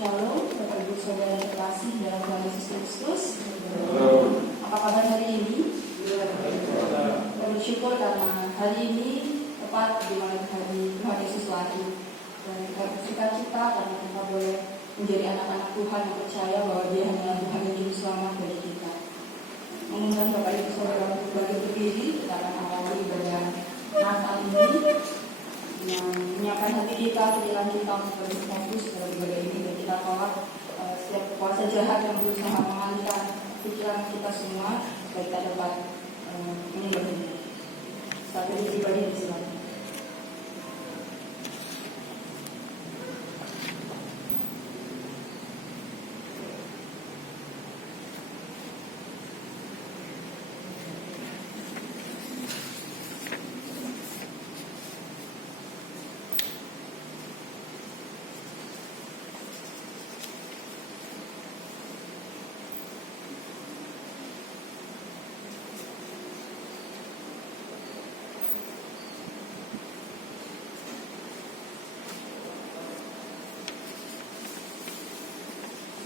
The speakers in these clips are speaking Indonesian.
Shalom, Bapak Ibu Saudara yang terkasih dalam Tuhan Yesus Kristus. Apa kabar hari ini? Bersyukur karena hari ini tepat di malam hari Tuhan Yesus lahir. Dan kita bersuka cita karena kita boleh menjadi anak-anak Tuhan yang percaya bahwa Dia hanyalah Tuhan yang juru selamat bagi kita. Mengundang Bapak Ibu Saudara untuk berdiri, kita akan awali ibadah Natal ini yang menyiapkan hati kita, pikiran kita untuk berfokus dalam ibadah ini, dan kita tolak setiap kuasa jahat yang berusaha mengalihkan pikiran kita semua supaya kita dapat menyembah Dia. Satu ibadah di sini.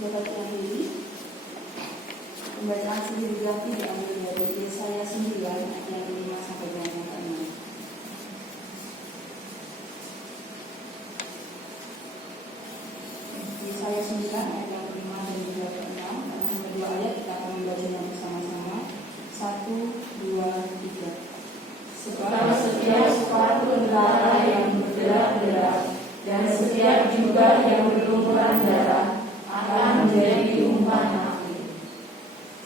Bapak Ibu, pembacaan sendiri biografi diambil dari Yesaya 9 ayat 5 sampai dengan 6. Yesaya 9 ayat 5 dan juga 6, karena sampai 2 ayat kita akan membacanya bersama-sama. 1, 2, 3. Sebab setiap sepatu tentara yang berderak-derak dan setiap jubah yang berlumuran darah akan menjadi umpan api.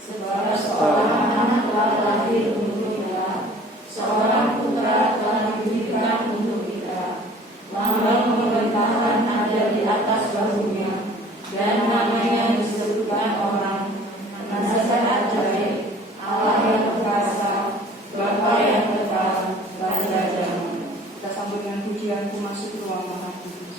Sebab seorang anak telah lahir untuk kita, seorang putra telah diberikan untuk kita. Lambang pemerintahan ada di atas bahunya, dan namanya disebutkan orang Penasihat Ajaib, Allah yang perkasa, Bapa yang kekal, Raja Damai. Kita sambut dengan pujian Ku Masuk Ruang Maha Kudus.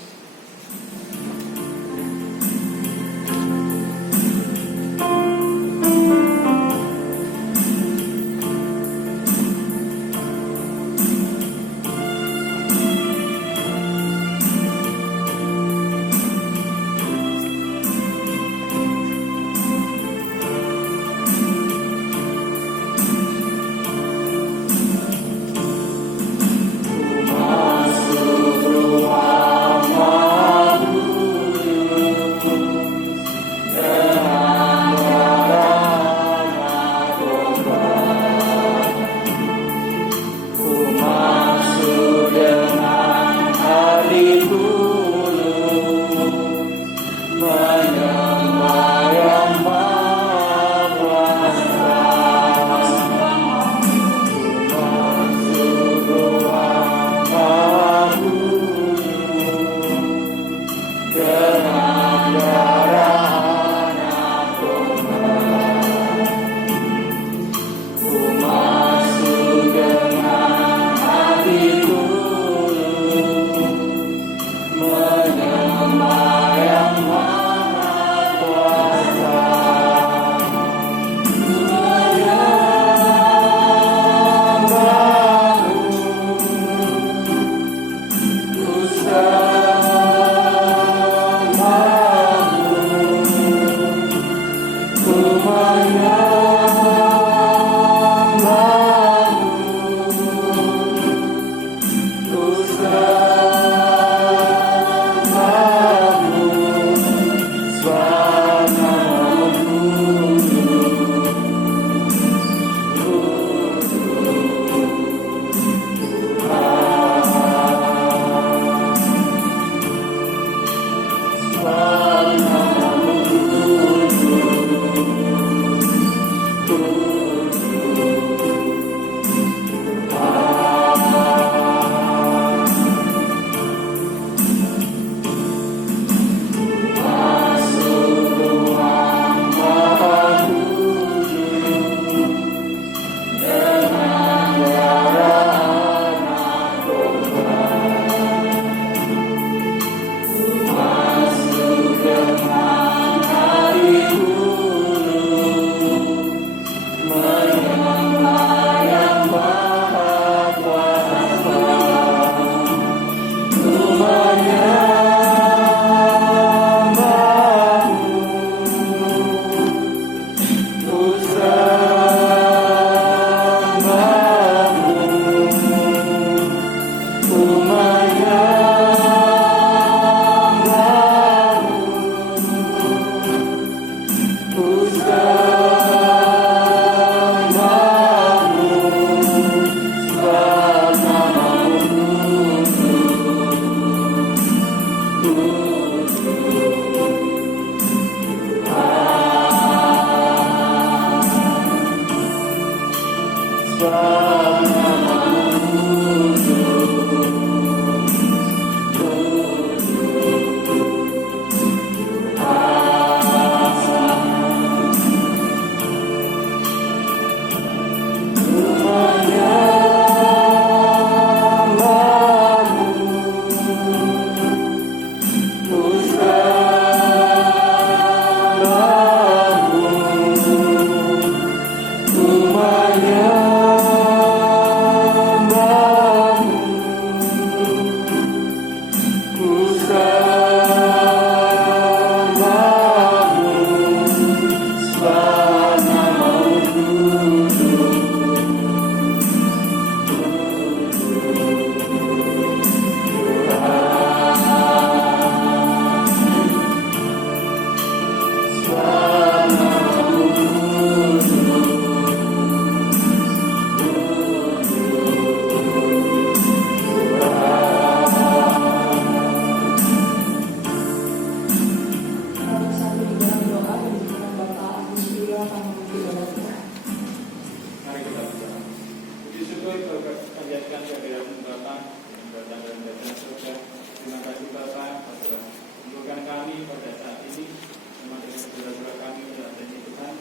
panjatkan kehadiran Bapa yang datang dari kerajaan surga. Terima kasih Bapa telah mengumpulkan kami pada saat ini bersama dengan saudara-saudara kami dalam janji Tuhan.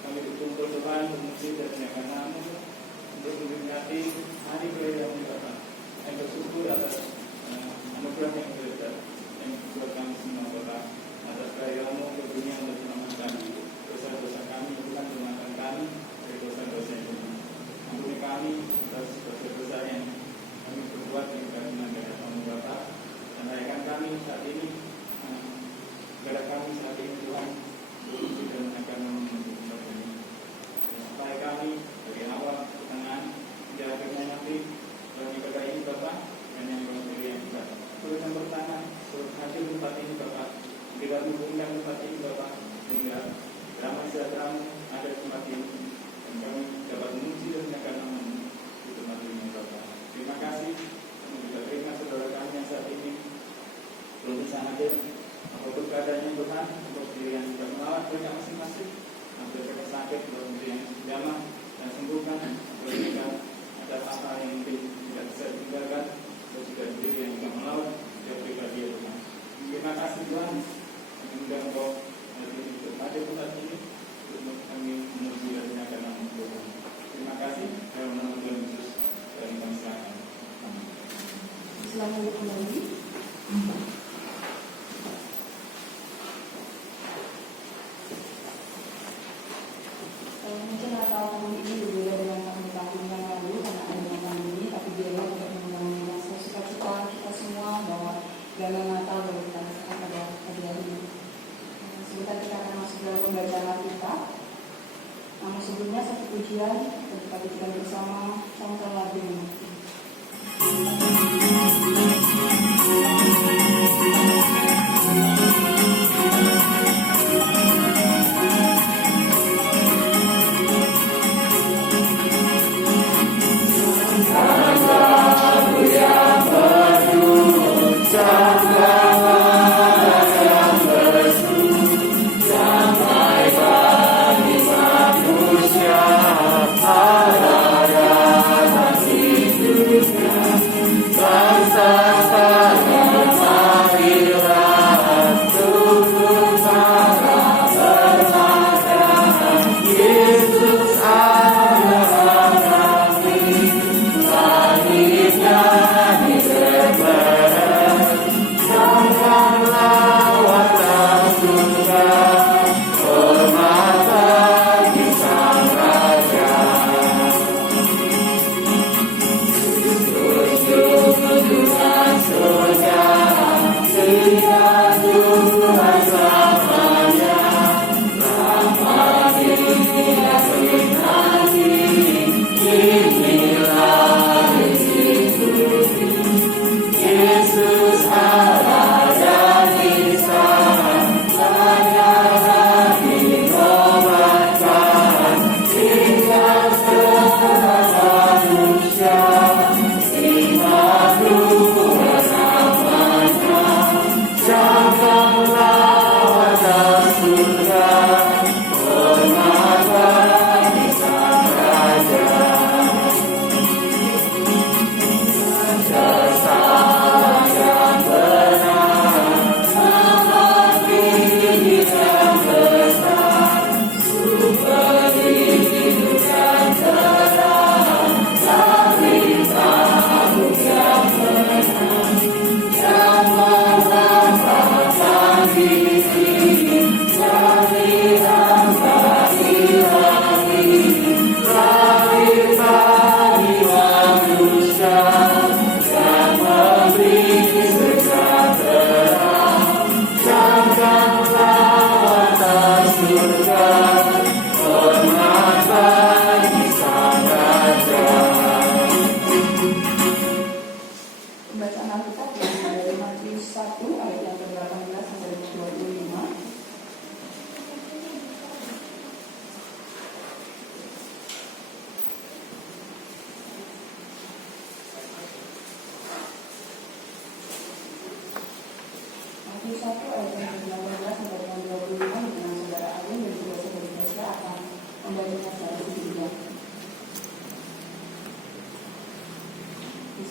Kami berkumpul Tuhan memuji dan menyembah Nama untuk memperingati hari kelahiran Bapa. Yang bersyukur atas anugerah yang besar yang buat kami semua Bapa, atas kelahiran-Mu ke dunia untuk menyelamatkan dosa-dosa kami. Tuhan, selamatkan kami dari dosa-dosa yang benar. Ampuni kami atas dosa-dosa yang kami berbuat yang kami hadapan Bapa, dan rayakan kami saat ini, kepada kami saat ini Tuhan, berpuji dan menaikkan nama ini, supaya kami dari awal ke tengah hingga akhirnya nanti dalam ibadah ini Bapa, dan yang berpilih yang kita turut yang pertama, turut hadir tempat ini Bapa, tidak menghubungkan tempat ini Bapa, sehingga damai sejahtera-Mu ada di tempat ini, dan kami dapat memuji dan menaikkan nama-Mu di tempat ini Bapa. Terima kasih. Kami juga terima saudara kami yang saat ini belum bisa hadir, apapun keadaannya Tuhan, untuk diri yang sudah melawat mereka masing-masing, ambil mereka sakit, untuk diri yang jamah dan sembuhkan, untuk mereka ada hal-hal yang mungkin tidak bisa ditinggalkan, dan juga diri yang juga melawat setiap pribadi ya Tuhan. Terima kasih Tuhan, semoga Engkau hadir tempat ini untuk kami memuji dan menyatakan nama Tuhan. Terima kasih. Dalam nama Tuhan Yesus dan kami serahkan. Selamat kembali. Mungkin Natal tahun ini berbeda dengan tahun yang lalu karena adanya pandemi, tapi dia untuk mengulangi rasa sukacita kita semua bahwa dalam Natal baru kita rasakan pada hari ini. Sebentar kita akan masuk dalam pembacaan kita. Namun sebelumnya satu pujian ketika kita bersama sama-sama lagu ini.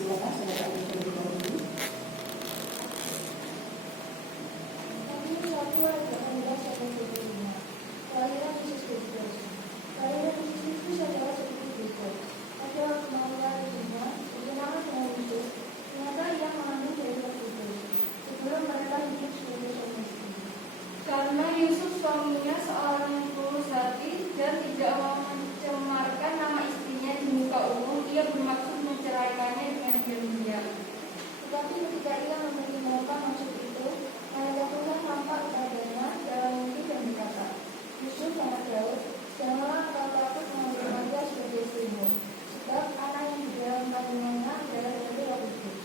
Silakan saudara terlebih dahulu. Kami satu warga adalah satu tubuhnya. Kelahiran Yesus Kristus. Kelahiran Yesus Kristus adalah seperti berikut. Pada waktu Maria ibunya bernama dengan Yesus, ternyata ia mengandung dari Roh Kudus. Sebelum mereka hidup sebagai suami istri. Karena Yusuf suaminya seorang yang tulus hati dan tidak mau mencemarkan nama istrinya di muka umum, ia bermaksud menceraikannya dengan diam-diam. Tetapi ketika ia mempertimbangkan maksud itu, malaikat Tuhan nampak kepadanya dalam mimpi dan berkata, Yusuf anak Daud, janganlah engkau takut mengambil Maria sebagai istrimu, sebab anak yang di dalam kandungannya adalah dari Roh Kudus.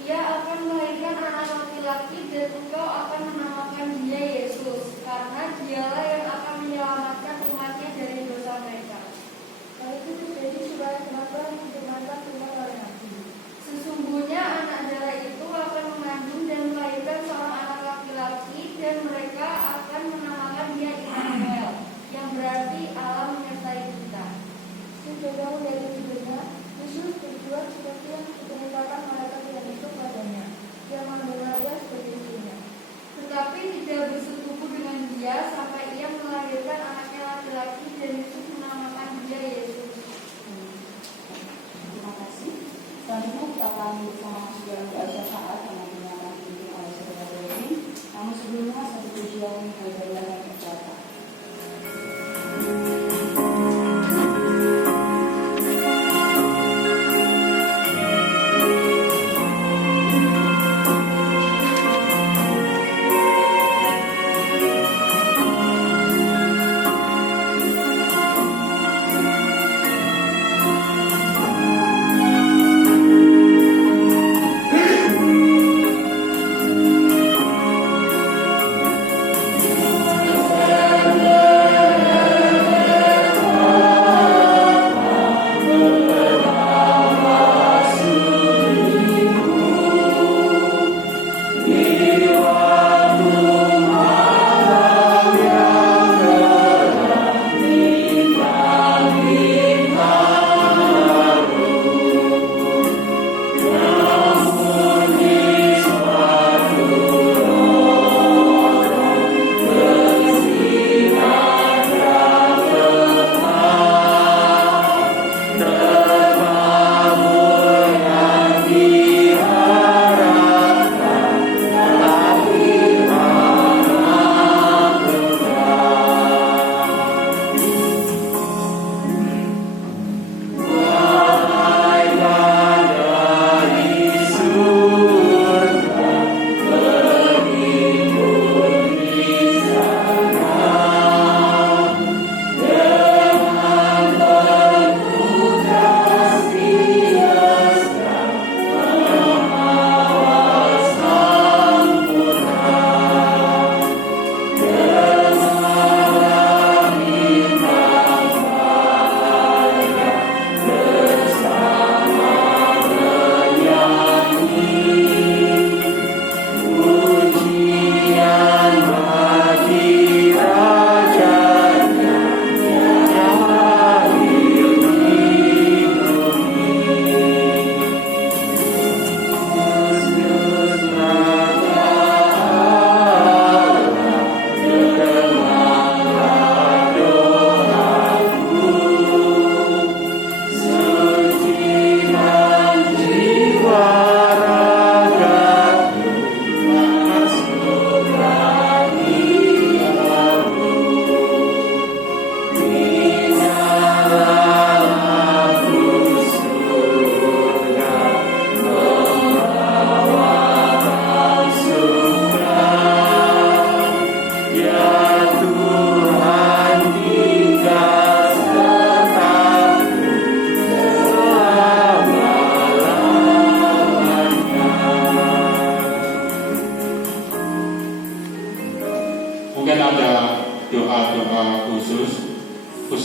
Ia akan melahirkan anak laki-laki dan engkau akan menamakan dia Yesus, karena dialah yang akan menyelamatkan umatnya dari dosa mereka. Hal itu terjadi supaya kenapa difirmankan Tuhan oleh Nabi. Sesungguhnya anak darah itu akan mengandung dan melahirkan seorang anak laki-laki, dan mereka akan menamakan dia Immanuel, yang berarti Allah menyertai kita. Sudah jauh dari hidupnya, Yesus berbuat seperti yang diperintahkan malaikat Tuhan itu padanya. Dia mengambil Maria sebagai istrinya. Tetapi tidak bersetubuh dengan dia sampai ia melahirkan anaknya laki-laki, dan Yesus menamakan dia Yesus. Terima kasih. Selanjutnya kita akan bersama masuk dalam doa syafaat yang nantinya akan dipimpin oleh saudara Dewi. Namun sebelumnya satu pujian Haleluya yang berkata.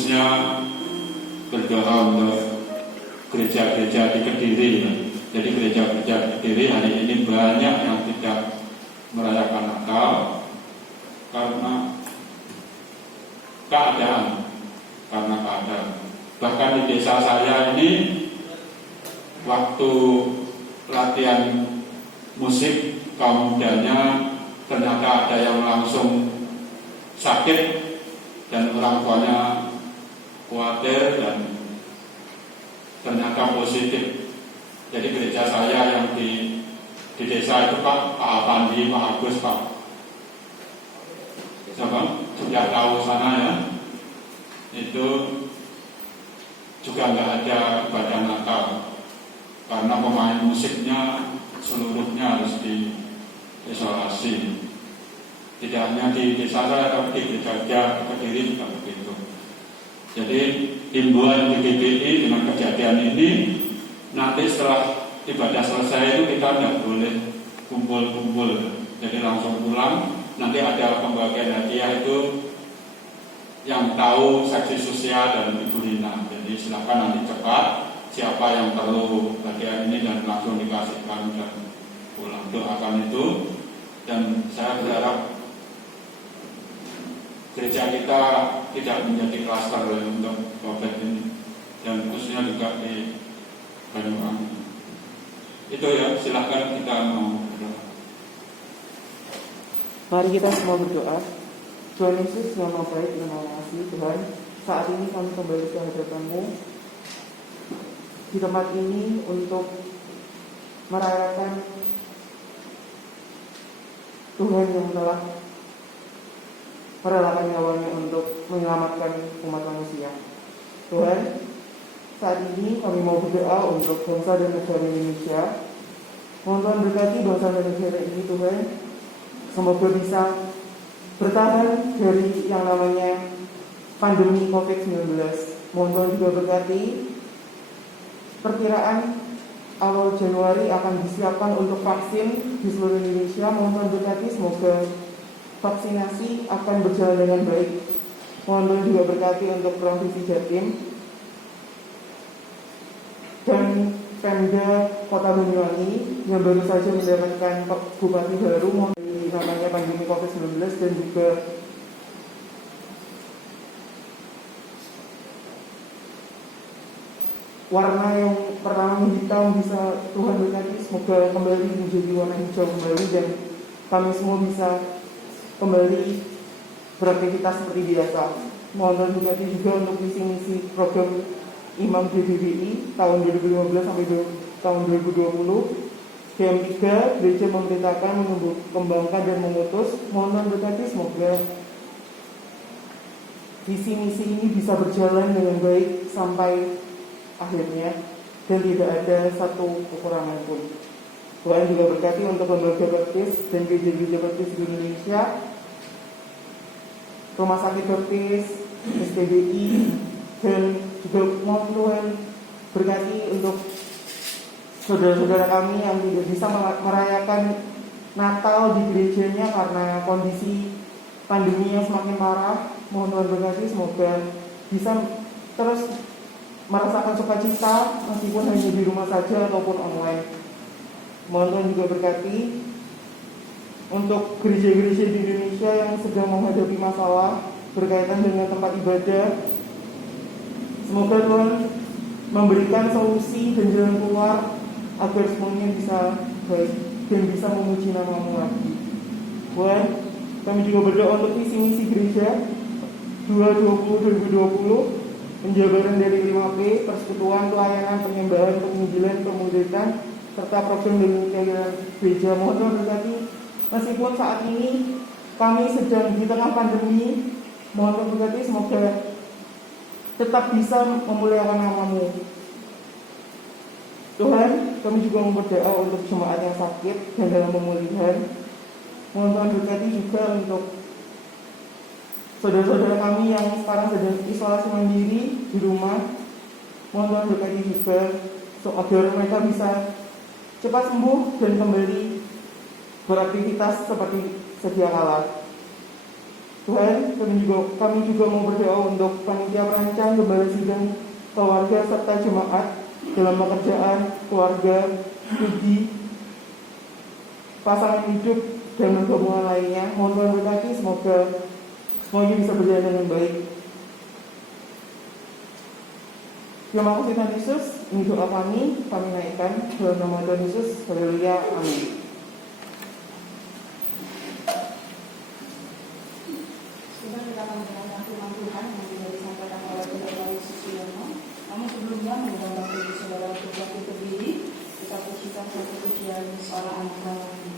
khususnya berdoa untuk gereja-gereja di Kediri. Jadi gereja-gereja di Kediri hari ini banyak yang tidak merayakan Natal karena keadaan. Bahkan di desa saya ini waktu latihan musik kaum mudanya ternyata ada yang langsung sakit dan orang tuanya khawatir dan ternyata positif. Jadi gereja saya yang di desa itu Pak Apandi, Pak Agus, Pak siapa sudah tahu sana ya, itu juga nggak ada ibadah Natal karena pemain musiknya seluruhnya harus diisolasi. Tidak hanya di desa saya, tapi di gereja Kediri juga begitu. Jadi himbauan di GBI dengan kejadian ini, nanti setelah ibadah selesai itu kita tidak boleh kumpul-kumpul, jadi langsung pulang. Nanti ada pembagian hadiah itu yang tahu seksi sosial dan Ibu Rina. Jadi silakan nanti cepat siapa yang perlu hadiah ini dan langsung dikasihkan dan pulang. Doakan itu, dan saya berharap gereja kita tidak menjadi klaster untuk COVID ini, dan khususnya juga di Banyuwangi. Itu ya, silakan kita mau berdoa. Mari kita semua berdoa. Tuhan Yesus yang Maha Baik, terima kasih Tuhan. Saat ini kami kembali ke hadapan-Mu di tempat ini untuk merayakan Tuhan yang telah merelakan nyawanya untuk menyelamatkan umat manusia. Tuhan, saat ini kami mau berdoa untuk bangsa dan negara Indonesia. Mohon Tuhan berkati bangsa dan negara ini Tuhan, semoga bisa bertahan dari yang namanya pandemi COVID-19. Mohon Tuhan juga berkati perkiraan awal Januari akan disiapkan untuk vaksin di seluruh Indonesia. Mohon Tuhan berkati semoga vaksinasi akan berjalan dengan baik. Mohon Tuhan juga berkati untuk Provinsi Jatim dan Pemda Kota Banyuwangi yang baru saja mendapatkan bupati baru namanya pandemi COVID-19, dan juga warna yang pertama hitam bisa Tuhan berkati semoga kembali menjadi warna hijau kembali, dan kami semua bisa kembali beraktivitas seperti biasa. Mohon Tuhan berkati juga untuk misi-misi program Imam GBI tahun 2015 sampai tahun 2020. DM3, gereja memberitakan, mengembangkan dan memutus. Mohon berkati semoga visi-misi ini bisa berjalan dengan baik sampai akhirnya dan tidak ada satu kekurangan pun. Tuhan juga berkati untuk lembaga baptis dan gereja-gereja baptis di Indonesia, rumah sakit baptis, STBI, dan juga mohon Tuhan berkati untuk saudara-saudara kami yang tidak bisa merayakan Natal di gerejanya karena kondisi pandemi yang semakin parah. Mohon Tuhan berkati semoga bisa terus merasakan sukacita meskipun hanya di rumah saja ataupun online. Mohon Tuhan juga berkati untuk gereja-gereja di Indonesia yang sedang menghadapi masalah berkaitan dengan tempat ibadah. Semoga Tuhan memberikan solusi dan jalan keluar agar semuanya bisa baik dan bisa memuji nama-Mu lagi. Tuhan, kami juga berdoa untuk visi-misi gereja 2020 penjabaran dari 5P, persekutuan, pelayanan, penyembahan, penginjilan, pemulihan, serta program dan gereja. Mohon Tuhan berkati, meskipun saat ini kami sedang di tengah pandemi, mohon Tuhan berkati semoga tetap bisa memuliakan nama-Mu. Tuhan, kami juga berdoa untuk jemaat yang sakit dan dalam pemulihan. Mohon Tuhan berkati juga untuk saudara-saudara kami yang sekarang sedang isolasi mandiri di rumah. Mohon Tuhan berkati juga agar mereka bisa cepat sembuh dan kembali beraktivitas seperti sedia kala. Tuhan, kami juga mau berdoa untuk panitia perancang, gembala sidang, keluarga serta jemaat dalam pekerjaan, keluarga, studi, pasangan hidup, dan hubungan lainnya. Mohon Tuhan berkati semoga semuanya bisa berjalan dengan baik. Terima kasih Tuhan Yesus. Ini doa kami naikkan dalam nama Tuhan Yesus. Haleluya, amin. Sudah kita akan mendengarkan firman Tuhan yang sudah disampaikan oleh Saudara Susiyono. Namun sebelumnya mengundang Bapak Ibu Saudara untuk bangkit berdiri, kita pujikan satu pujian suara anak lagi.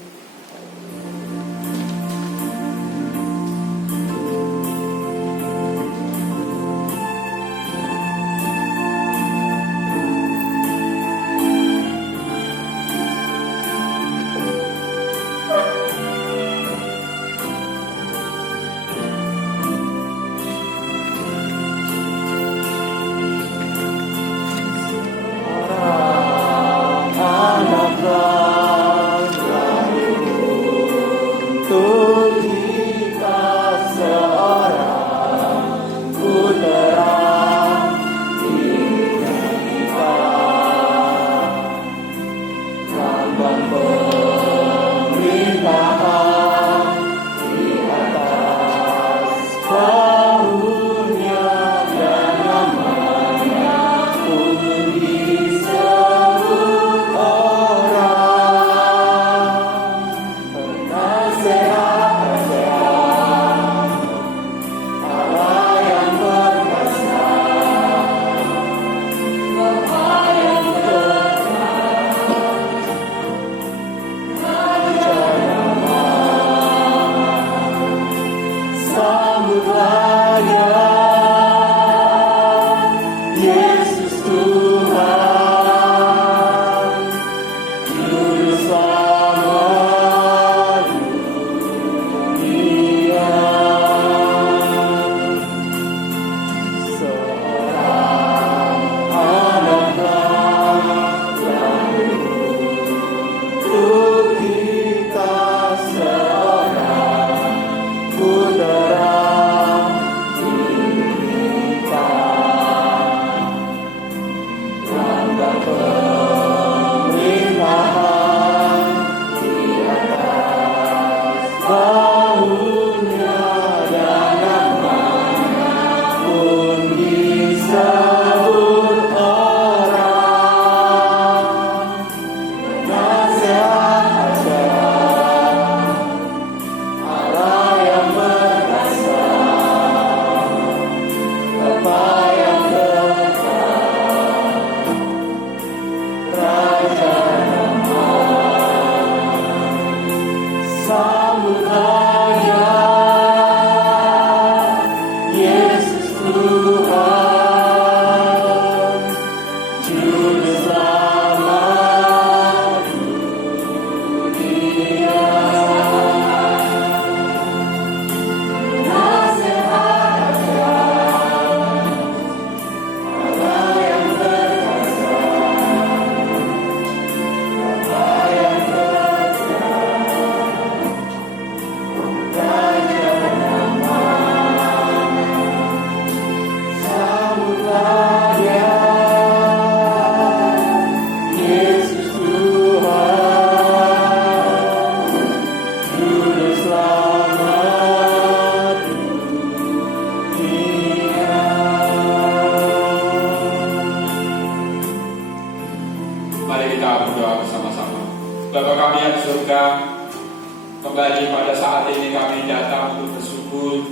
Kembali pada saat ini kami datang untuk bersyukur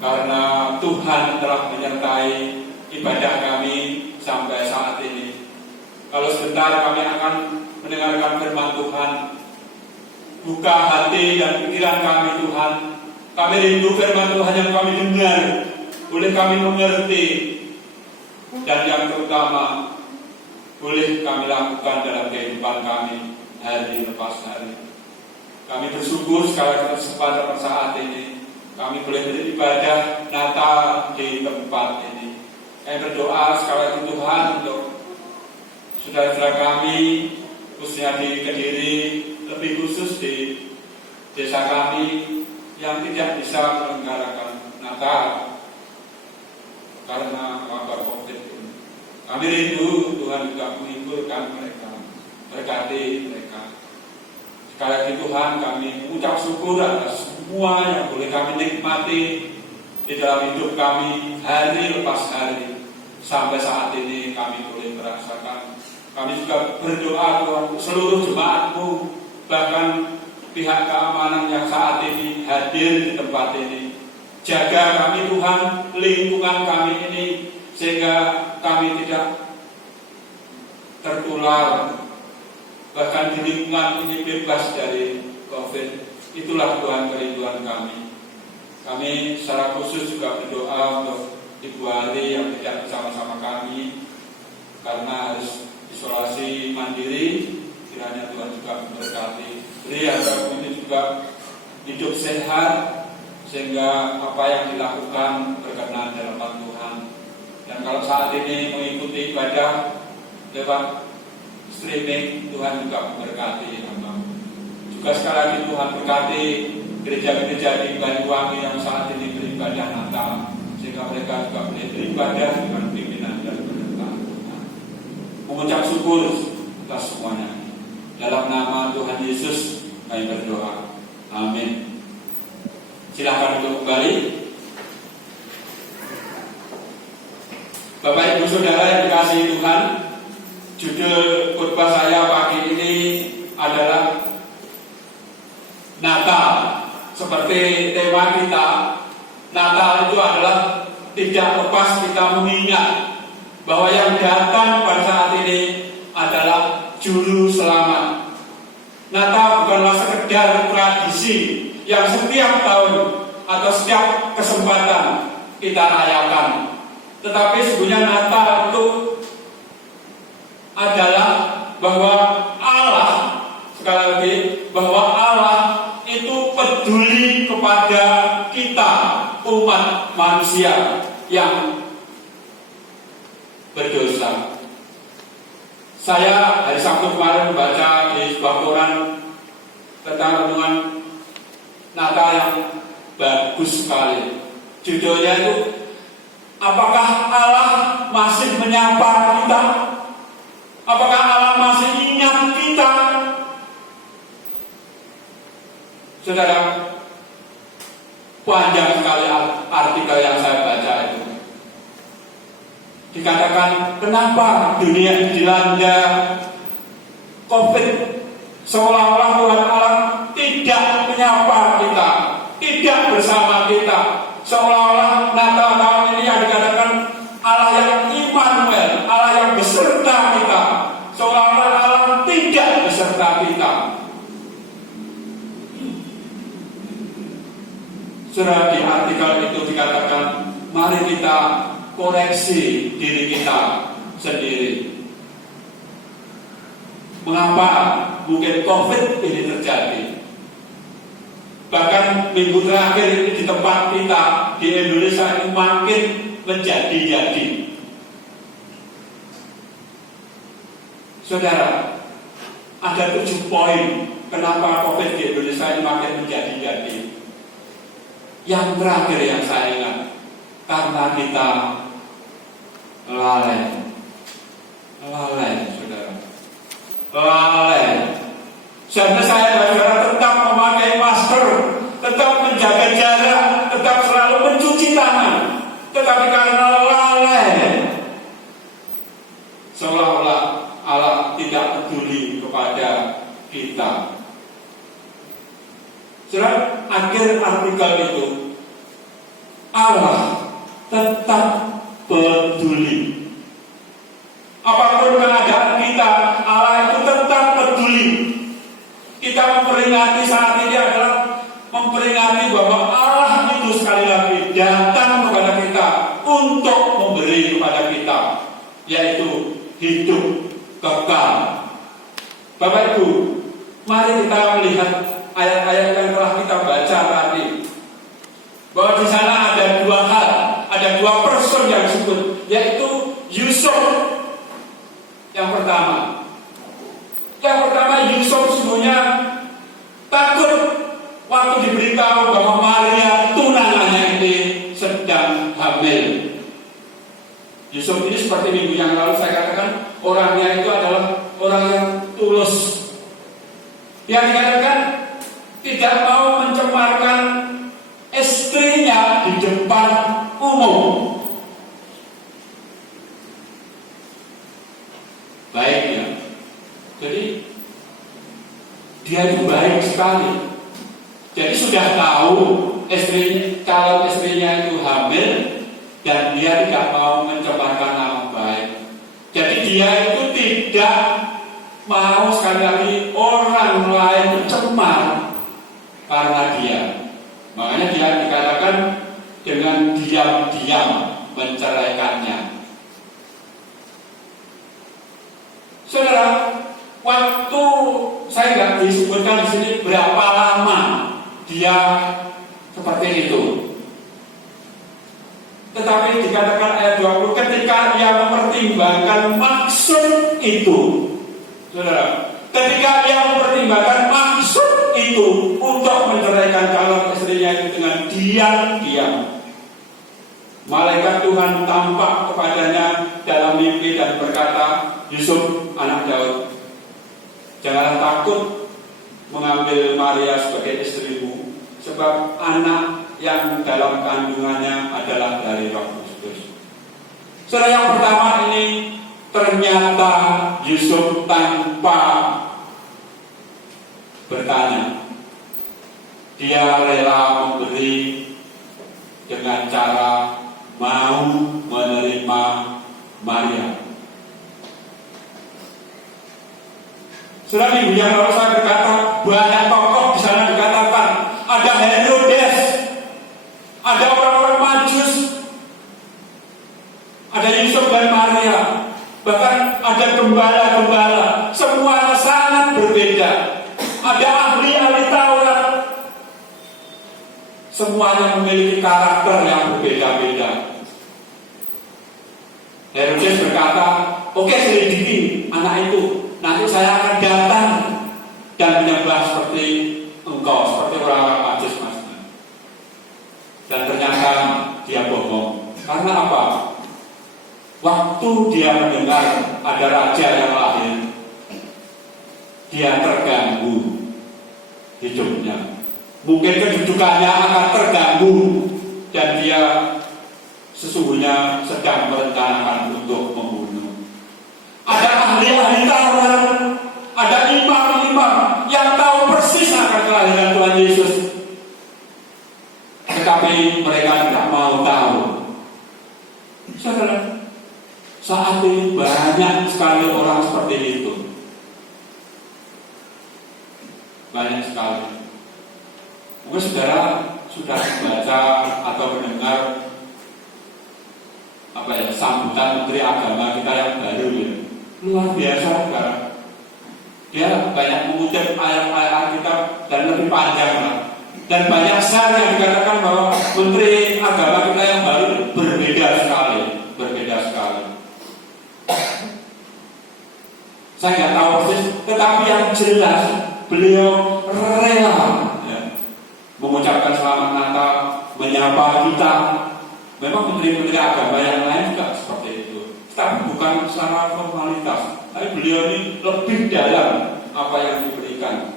karena Tuhan telah menyertai ibadah kami sampai saat ini. Kalau sebentar kami akan mendengarkan firman Tuhan. Buka hati dan pikiran kami Tuhan. Kami rindu firman Tuhan yang kami dengar, boleh kami mengerti, dan yang terutama boleh kami lakukan dalam kehidupan kami hari lepas hari. Kami bersyukur sekali kesempatan saat ini kami boleh beribadah Natal di tempat ini. Kami berdoa sekali lagi Tuhan untuk saudara-saudara kami, khususnya di Kediri, lebih khusus di desa kami yang tidak bisa menyelenggarakan Natal karena wabah COVID ini. Kami rindu Tuhan juga menghiburkan mereka, berkati mereka. Sekali lagi Tuhan, kami mengucap syukur atas semua yang boleh kami nikmati di dalam hidup kami hari lepas hari. Sampai saat ini kami boleh merasakan. Kami juga berdoa Tuhan untuk seluruh jemaat-Mu, bahkan pihak keamanan yang saat ini hadir di tempat ini. Jaga kami Tuhan, lingkungan kami ini, sehingga kami tidak tertular, bahkan di lingkungan ini bebas dari COVID. Itulah Tuhan kerinduan kami. Kami secara khusus juga berdoa untuk Ibu Ari yang tidak bersama-sama kami karena harus isolasi mandiri. Kiranya Tuhan juga memberkati. Beri agar ini juga hidup sehat, sehingga apa yang dilakukan berkenan di hadapan Tuhan. Dan kalau saat ini mengikuti ibadah lewat streaming, Tuhan juga memberkati hamba. Juga sekali lagi Tuhan berkati gereja-gereja di Banyuwangi yang saat ini beribadah Natal, sehingga mereka juga boleh beribadah dengan pimpinan dan penyertaan Tuhan. Mengucap syukur atas semuanya. Dalam nama Tuhan Yesus kami berdoa. Amin. Silakan untuk kembali. Bapak Ibu Saudara yang dikasihi Tuhan, judul khotbah saya pagi ini adalah Natal. Seperti tema kita, Natal itu adalah tidak lepas kita mengingat bahwa yang datang pada saat ini adalah Juru Selamat. Natal bukanlah sekedar tradisi yang setiap tahun atau setiap kesempatan kita rayakan, tetapi sebenarnya Natal itu adalah bahwa Allah, sekali lagi, bahwa Allah itu peduli kepada kita, umat manusia yang berdosa. Saya hari Sabtu kemarin membaca di sebuah koran tentang renungan Natal yang bagus sekali. Judulnya itu, apakah Allah masih menyapa kita? Apakah Allah masih ingat kita? Saudara, panjang sekali artikel yang saya baca itu. Dikatakan kenapa dunia dilanda COVID, seolah-olah Tuhan Allah tidak menyapa kita, tidak bersama kita. Seolah-olah Natal tahun ini yang dikatakan Allah yang Immanuel, Allah yang beserta kita. Seolah-olah Allah tidak beserta kita. Saudara, di artikel itu dikatakan, mari kita koreksi diri kita sendiri. Mengapa mungkin COVID ini terjadi? Bahkan minggu terakhir ini di tempat kita di Indonesia ini makin menjadi-jadi. Saudara, ada 7 poin kenapa COVID di Indonesia ini makin menjadi-jadi. Yang terakhir yang saya ingat, karena kita lalai, saudara, lalai. Sebenarnya saya dan saudara tetap memakai masker, tetap menjaga jarak, tetap selalu mencuci tangan, tetapi karena lalai, seolah-olah Allah tidak peduli kepada kita. Saudara, akhir artikel itu, Allah tetap peduli. Apapun keadaan kita, Allah itu tetap peduli. Kita memperingati saat ini adalah memperingati bahwa Allah itu sekali lagi datang kepada kita untuk memberi kepada kita, yaitu hidup kekal. Bapak Ibu, mari kita melihat ayat-ayat yang telah kita baca tadi, bahwa di sana ada 2 hal, ada 2 person yang disebut, yaitu Yusuf. Yang pertama Yusuf sebenarnya takut waktu diberitahu bahwa Maria tunangannya ini sedang hamil. Yusuf ini seperti minggu yang lalu saya katakan, orangnya itu adalah orang yang tulus, yang dikatakan tidak mau mencemarkan istrinya di depan umum. Jadi dia itu baik sekali. Jadi sudah tahu calon istrinya itu hamil dan dia tidak mau mencemarkan nama baik. Jadi dia itu tidak mau sekali lagi orang lain cemar karena dia. Makanya dia dikatakan dengan diam-diam menceraikannya. Saudara, waktu saya nggak disebutkan di sini berapa lama dia seperti itu. Tetapi dikatakan ayat 20, ketika ia mempertimbangkan maksud itu. Saudara, ketika ia mempertimbangkan maksud itu untuk menceraikan calon istrinya itu dengan diam-diam, malaikat Tuhan tampak kepadanya dalam mimpi dan berkata, Yusuf anak Daud, janganlah takut mengambil Maria sebagai istrimu, sebab anak yang dalam kandungannya adalah dari Roh Kudus. Saudara, yang pertama ini ternyata Yusuf tanpa bertanya, dia rela memberi dengan cara mau menerima Maria. Saudara, minggu yang lalu saya berkata banyak tokoh di sana dikatakan ada Herodes, ada orang-orang Majus, ada Yusuf dan Maria, bahkan ada gembala-gembala, semuanya sangat berbeda. Ada ahli-ahli Taurat, semuanya memiliki karakter yang berbeda-beda. Herodes berkata, oke, selidiki anak itu, nanti saya akan datang dan menyembah seperti engkau, seperti orang-orang Majus, Mas. Dan ternyata dia bohong. Karena apa? Waktu dia mendengar ada raja yang lahir, dia terganggu hidupnya. Mungkin kedudukannya akan terganggu dan dia sesungguhnya sedang merencanakan untuk membunuh. Ada ahli-ahli Taurat, ada imam-imam yang tahu persis akan kelahiran Tuhan Yesus, tetapi mereka tidak mau tahu. Saudara, saat ini banyak sekali orang seperti itu. Banyak sekali. Mungkin saudara sudah membaca atau mendengar sambutan Menteri Agama kita yang baru ya. Luar biasa, saudara. Dia banyak mengutip ayat-ayat kita dan lebih panjang lah. Dan banyak hal yang dikatakan bahwa Menteri Agama kita yang baru berbeda sekali. Saya nggak tahu persis, tetapi yang jelas beliau rela mengucapkan selamat Natal, menyapa kita. Memang menteri-menteri agama yang lain juga seperti itu, tapi bukan secara formalitas. Tapi beliau ini lebih dalam apa yang diberikan.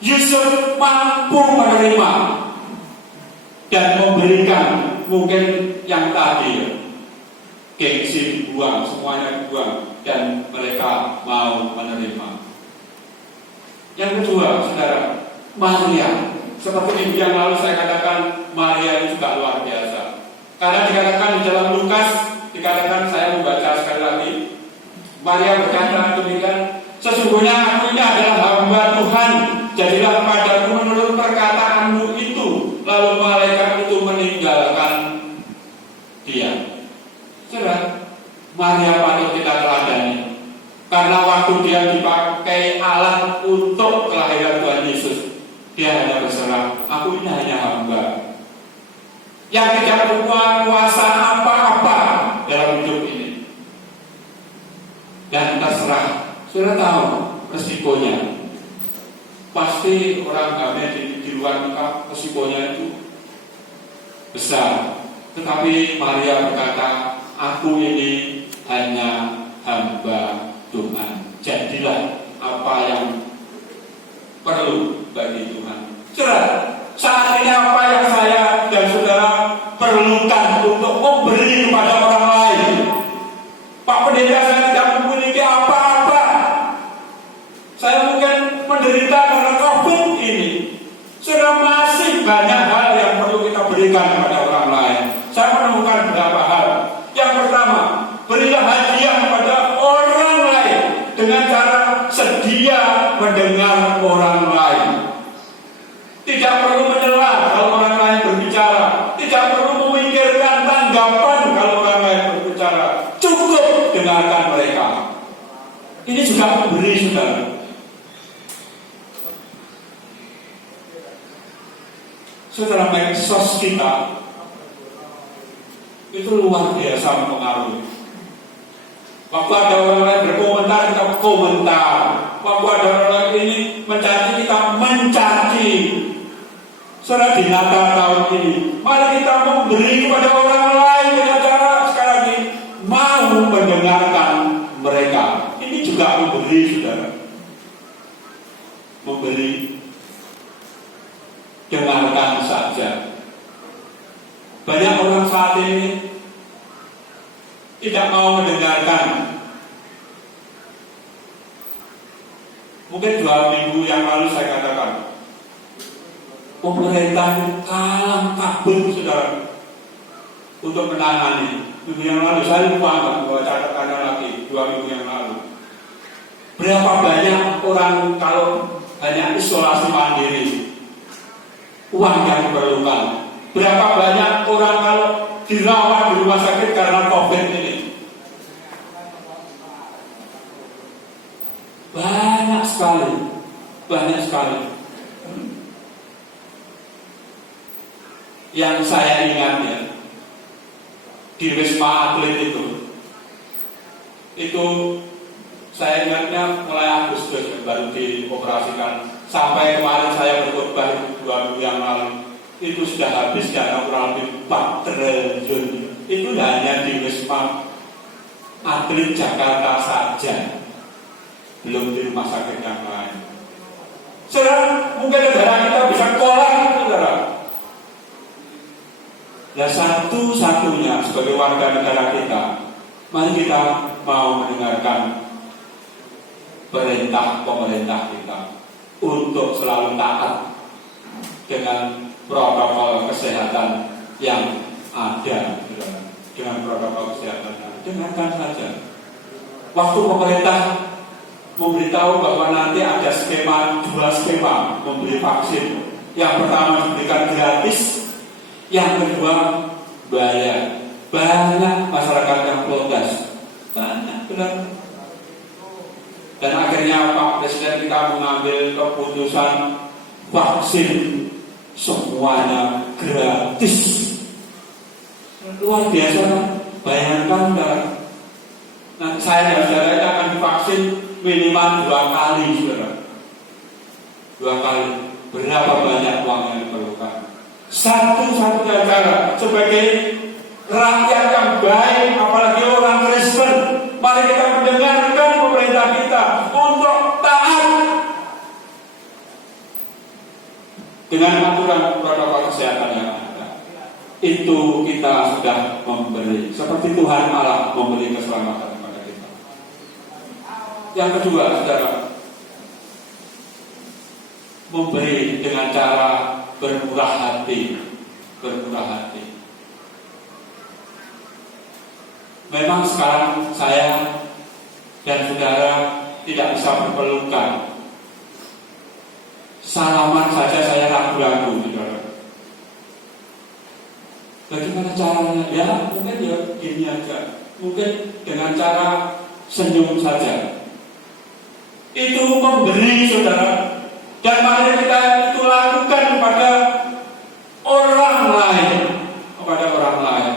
Yusuf mampu menerima dan memberikan. Mungkin yang tadi gengsi dibuang, semuanya dibuang, dan mereka mau menerima. Yang kedua, saudara, Maria. Seperti minggu yang lalu saya katakan, Maria itu juga luar biasa. Karena dikatakan di dalam Lukas, dikatakan, saya membaca sekali lagi, Maria berkata demikian, sesungguhnya aku ini adalah hamba Tuhan, jadilah kepadaku menurut perkataanmu itu. Lalu malaikat itu meninggalkan dia. Saudara, Maria patut kita teladani, karena waktu dia dipakai alat untuk kelahiran Tuhan Yesus, dia hanya berserah, aku ini hanya hamba yang tidak punya kuasa apa-apa dalam hidup ini. Dan terserah, sudah tahu resikonya. Pasti orang hamil di luar nikah resikonya itu besar. Tetapi Maria berkata, aku ini hanya hamba Tuhan. Jadilah apa yang perlu bagi Tuhan. Saudara, saat ini apa yang saya dan saudara perlukan untuk memberi kepada orang lain? Pak Pendeta, saya tidak memiliki apa-apa. Saya mungkin menderita karena COVID ini. Sudah masih banyak hal yang perlu kita berikan kepada orang lain. Saya menemukan beberapa hal. Yang pertama, berilah hadiah kepada orang lain dengan cara sedia mendengar orang lain. Tidak perlu menyela kalau orang lain berbicara. Tidak perlu memikirkan tanggapan kalau orang lain berbicara. Cukup dengarkan mereka. Ini juga memberi, saudara. Saudara, medsos kita itu luar biasa mempengaruhi. Waktu ada orang lain berkomentar, kita komentar. Waktu ada orang lain ini mencaci, kita mencaci. Saudara, di Natal tahun ini, mari kita memberi kepada orang lain dengan cara sekali lagi mau mendengarkan mereka. Ini juga memberi, saudara. Memberi. Dengarkan saja. Banyak orang saat ini tidak mau mendengarkan. Mungkin 2 minggu yang lalu saya katakan, pemerintah kalah kabut, saudara, untuk menangani. Minggu yang lalu saya lupa bahwa catatannya lagi 2 minggu yang lalu. Berapa banyak orang kalau hanya isolasi mandiri, uang yang diperlukan. Berapa banyak orang kalau dirawat di rumah sakit karena COVID ini. Banyak sekali. Banyak sekali. Yang saya ingat ya, di Wisma Atlet itu saya ingatnya mulai Agustus baru dioperasikan. Sampai kemarin saya berkhotbah 2 minggu yang lalu, itu sudah habis dana kurang lebih 4 triliun. Itu hanya di Wisma Atlet Jakarta saja, belum di rumah sakit yang lain. Saudara, mungkin negara kita bisa kolaps, saudara. Dan satu-satunya sebagai warga negara kita, mari kita mau mendengarkan perintah pemerintah kita untuk selalu taat dengan protokol kesehatan yang ada, dengan protokol kesehatan. Dengarkan saja. Waktu pemerintah memberitahu bahwa nanti ada 2 skema memberi vaksin. Yang pertama diberikan gratis, yang kedua bayar. Banyak masyarakat yang protes, banyak benar. Dan akhirnya Pak Presiden kita mengambil keputusan vaksin semuanya gratis. Luar biasa, bayangkan kan? Nah, saya dan saudara akan divaksin minimal 2 kali, saudara. 2 kali. Berapa banyak uang yang diperlukan? Satu-satunya cara sebagai rakyat yang baik, apalagi orang Kristen, mari kita mendengarkan pemerintah kita untuk taat dengan aturan protokol kesehatan yang ada. Itu kita sudah memberi, seperti Tuhan Allah memberi keselamatan kepada kita. Yang kedua, saudara, memberi dengan cara bermurah hati. Bermurah hati. Memang sekarang saya dan saudara tidak bisa berpelukan. Salaman saja saya ragu-ragu, saudara. Bagaimana caranya? Ya, mungkin ya gini aja. Mungkin dengan cara senyum saja. Itu memberi, saudara. Dan mari kita itu lakukan kepada orang lain, kepada orang lain.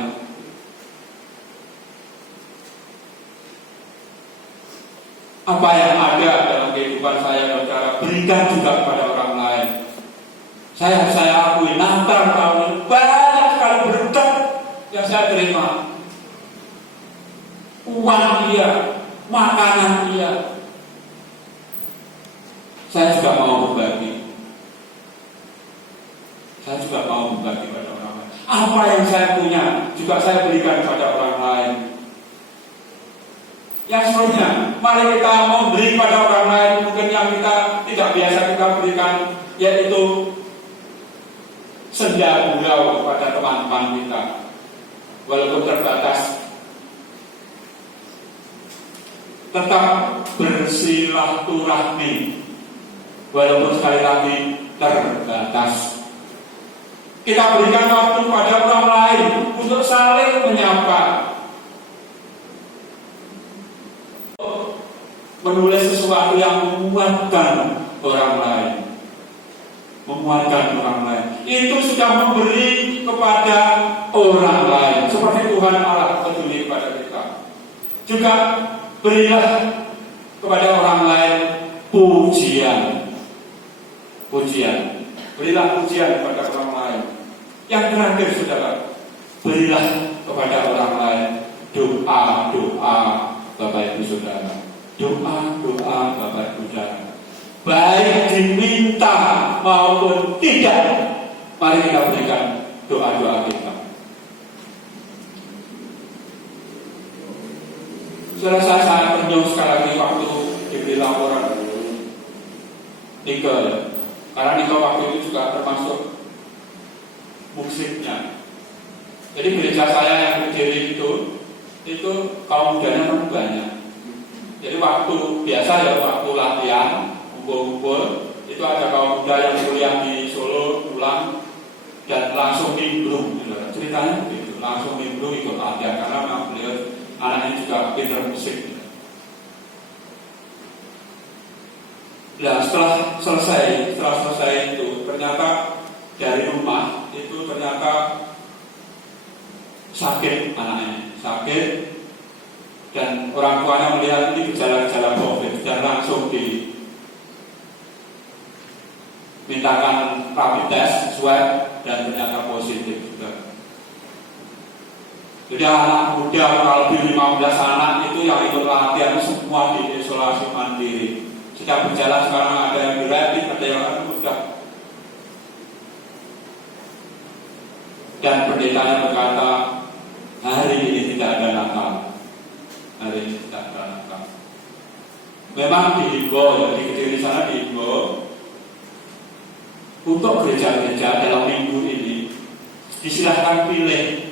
Apa yang ada dalam kehidupan saya, saudara, berikan juga kepada orang lain. Saya akui Natal tahun ini banyak sekali berkat yang saya terima. Uang dia, makanan dia. Saya juga mau berbagi. Saya juga mau berbagi pada orang lain. Apa yang saya punya juga saya berikan kepada orang lain. Yang sebenarnya mari kita memberi pada orang lain mungkin yang kita tidak biasa kita berikan, yaitu senda gurau kepada teman-teman kita, walaupun terbatas. Tetap bersilaturahmi, walaupun sekali lagi terbatas. Kita berikan waktu pada orang lain untuk saling menyapa, menulis sesuatu yang memuatkan orang lain, itu sudah memberi kepada orang lain. Seperti Tuhan Allah peduli kepada kita. Juga berilah kepada orang lain pujian. Berilah pujian kepada orang lain. Yang terakhir, saudara, berilah kepada orang lain doa Bapak Ibu Saudara. Doa Bapak Ibu Saudara, baik diminta maupun tidak, mari kita berikan doa-doa kita. Saudara, saya sangat ternyuh sekali lagi waktu diberi laporan Nike, karena Nike waktu itu juga termasuk musiknya. Jadi gereja saya yang berdiri itu kaum mudanya kan banyak. Jadi waktu biasa ya, waktu latihan kumpul-kumpul, itu ada kaum muda yang kuliah di Solo pulang dan langsung nimbrung. Ceritanya begitu, langsung nimbrung ikut latihan karena beliau anaknya juga pintar musik. Nah, setelah selesai itu ternyata dari rumah itu ternyata sakit anaknya, dan orang tuanya melihat ini gejala-gejala COVID dan langsung dimintakan rapid test, swab, dan ternyata positif juga. Jadi anak muda kurang lebih 15 anak itu yang ikut latihan semua di isolasi mandiri. Sudah berjalan sekarang, ada yang di rapid, ada yang muda. Dan pendetanya berkata, hari ini tidak ada Natal. Memang dihimbau, di Kediri sana dihimbau untuk gereja-gereja dalam minggu ini disilahkan pilih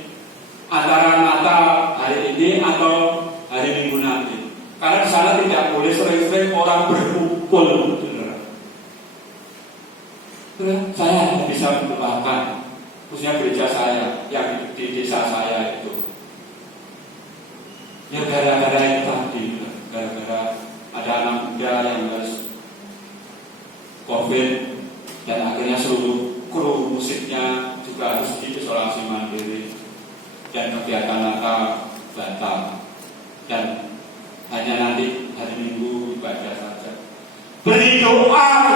antara Natal hari ini atau hari Minggu nanti. Karena di sana tidak boleh sering-sering orang berkumpul. Saya hanya bisa mendoakan, khususnya gereja saya yang di desa saya itu. Ya gara-gara itu tadi, gara-gara ada anak muda yang harus COVID dan akhirnya seluruh kru musiknya juga harus diisolasi mandiri dan kegiatan Natal batal dan hanya nanti hari Minggu ibadah saja. Beri doa,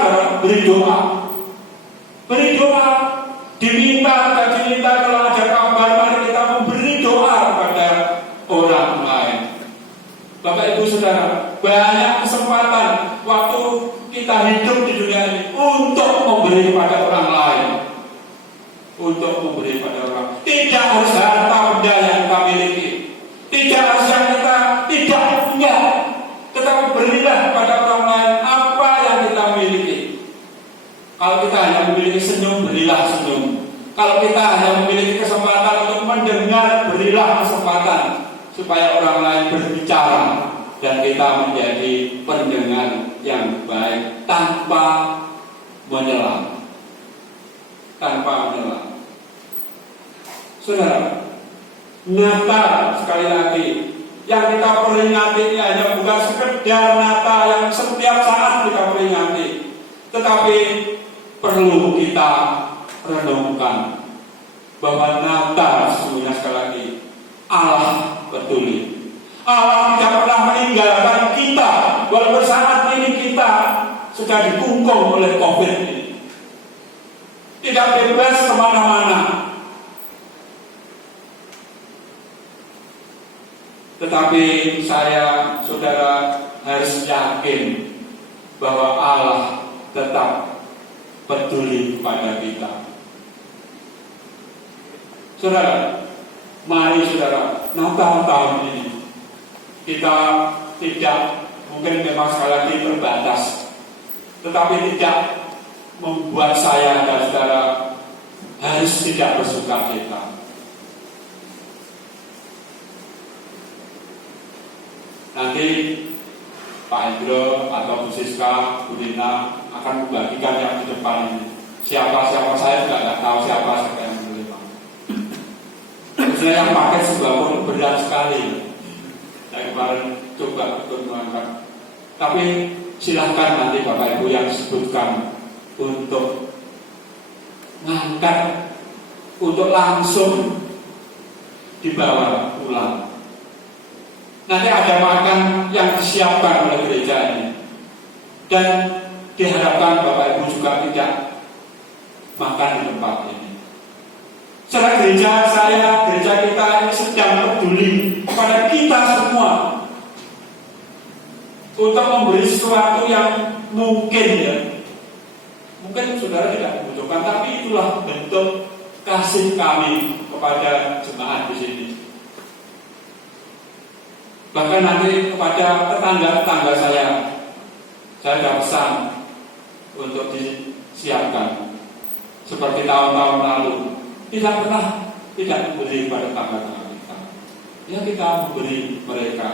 diminta kalau ada kabar, mari kita memberi doa kepada orang lain. Bapak Ibu Saudara, banyak kesempatan waktu kita hidup di dunia ini untuk memberi kepada orang lain. Tidak harus harta benda yang kita miliki, tidak harus yang kita tidak punya, tetapi berilah kepada orang lain apa yang kita miliki. Kalau kita hanya memiliki senyum, berilah senyum. Kalau kita hanya memiliki kesempatan untuk mendengar, berilah kesempatan supaya orang lain berbicara dan kita menjadi pendengar yang baik tanpa menyela. Saudara, Natal sekali lagi yang kita peringati ini hanya bukan sekedar Natal yang setiap saat kita peringati, tetapi perlu kita renungkan bahwa Natal sesungguhnya sekali lagi Allah peduli. Allah tidak pernah meninggalkan kita walaupun saat ini kita sudah dikungkung oleh COVID ini. Tidak bebas kemana-mana. Tetapi saya, saudara, harus yakin bahwa Allah tetap peduli kepada kita. Saudara, mari saudara, Natal tahun ini kita tidak mungkin memang sekali lagi terbatas, tetapi tidak membuat saya dan saudara harus tidak bersuka cita. Nanti Pak Hendro atau Bu Siska, Bu Rina akan membagikan yang di depan ini. Siapa saya juga nggak tahu siapa yang menerima. Saya yang pakai sebuah pun berat sekali. Saya kemarin coba untuk mengangkat. Tapi silahkan nanti Bapak Ibu yang sebutkan untuk mengangkat, untuk langsung dibawa pulang. Nanti ada makan yang disiapkan oleh gereja ini, dan diharapkan Bapak Ibu juga tidak makan di tempat ini. Secara gereja kita ini sedang peduli kepada kita semua untuk memberi sesuatu yang mungkin saudara tidak membutuhkan, tapi itulah bentuk kasih kami kepada jemaat di sini. Bahkan nanti kepada tetangga-tetangga saya sudah pesan untuk disiapkan seperti tahun-tahun lalu. Tidak pernah tidak memberi pada tetangga-tetangga kita. Ya, kita memberi mereka,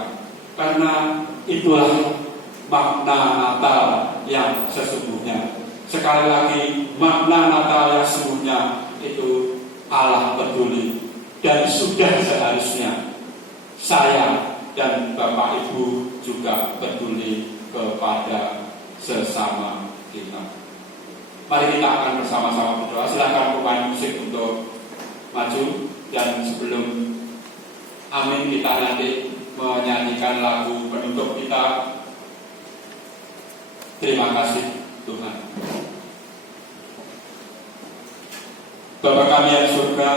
karena itulah makna Natal yang sesungguhnya. Sekali lagi, makna Natal yang sesungguhnya itu Allah peduli, dan sudah seharusnya saya dan Bapak Ibu juga peduli kepada sesama kita. Mari kita akan bersama-sama berdoa. Silakan pemain musik untuk maju, dan sebelum amin kita nanti menyanyikan lagu penutup kita. Terima kasih Tuhan. Bapa kami yang surga,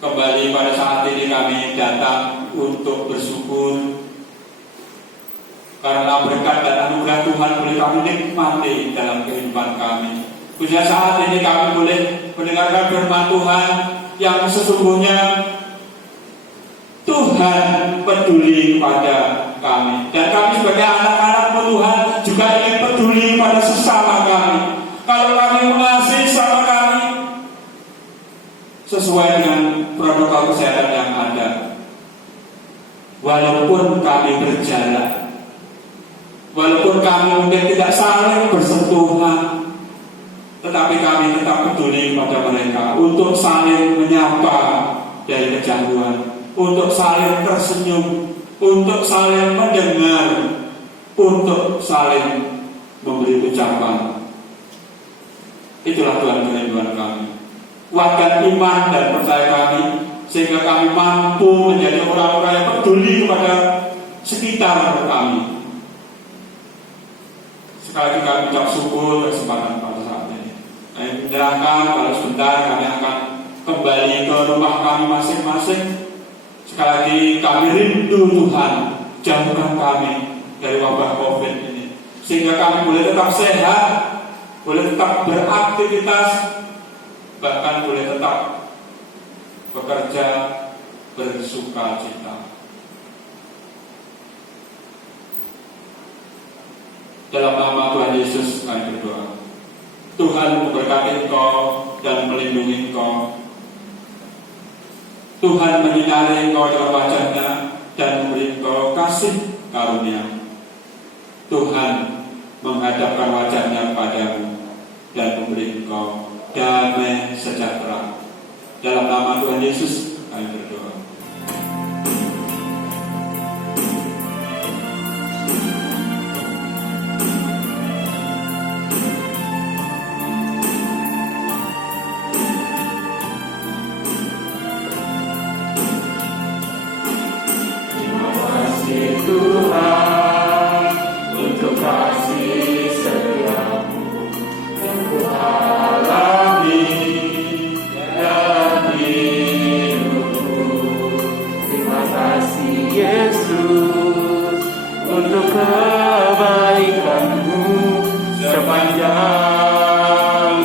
kembali pada saat ini kami datang untuk bersyukur karena berkat dan anugerah Tuhan boleh kami nikmati dalam kehidupan kami. Pada saat ini kami boleh mendengarkan firman Tuhan yang sesungguhnya Tuhan peduli kepada kami, dan kami sebagai anak-anak Tuhan juga ingin peduli pada sesama kami. Kalau kami mengasihi sama kami sesuai dengan protokol kesehatan yang ada, walaupun kami berjalan, walaupun kami mungkin tidak saling bersentuhan, tetapi kami tetap peduli pada mereka untuk saling menyapa dari kejauhan, untuk saling tersenyum, untuk saling mendengar, untuk saling memberi ucapan. Itulah Tuhan kerinduan kami. Kuatkan iman dan percaya kami, sehingga kami mampu menjadi orang-orang yang peduli kepada sekitar kami. Sekali lagi kami ucap syukur kesempatan pada saat ini. Kami menyerahkan, kalau sebentar kami akan kembali ke rumah kami masing-masing. Sekali lagi kami rindu Tuhan, jauhkan kami dari wabah COVID ini, sehingga kami boleh tetap sehat, boleh tetap beraktivitas, bahkan boleh tetap bekerja bersuka cita. Dalam nama Tuhan Yesus kami berdoa. Tuhan memberkati engkau dan melindungi engkau. Tuhan menyinari engkau dengan wajah-Nya dan memberi engkau kasih karunia. Tuhan menghadapkan wajah-Nya padamu dan memberi engkau damai sejahtera. Dalam nama Tuhan Yesus kami berdoa. Terima kasih Tuhan untuk kasih setiamu yang ku alami dalam hidupku. Terima kasih Yesus untuk kebaikanmu sepanjang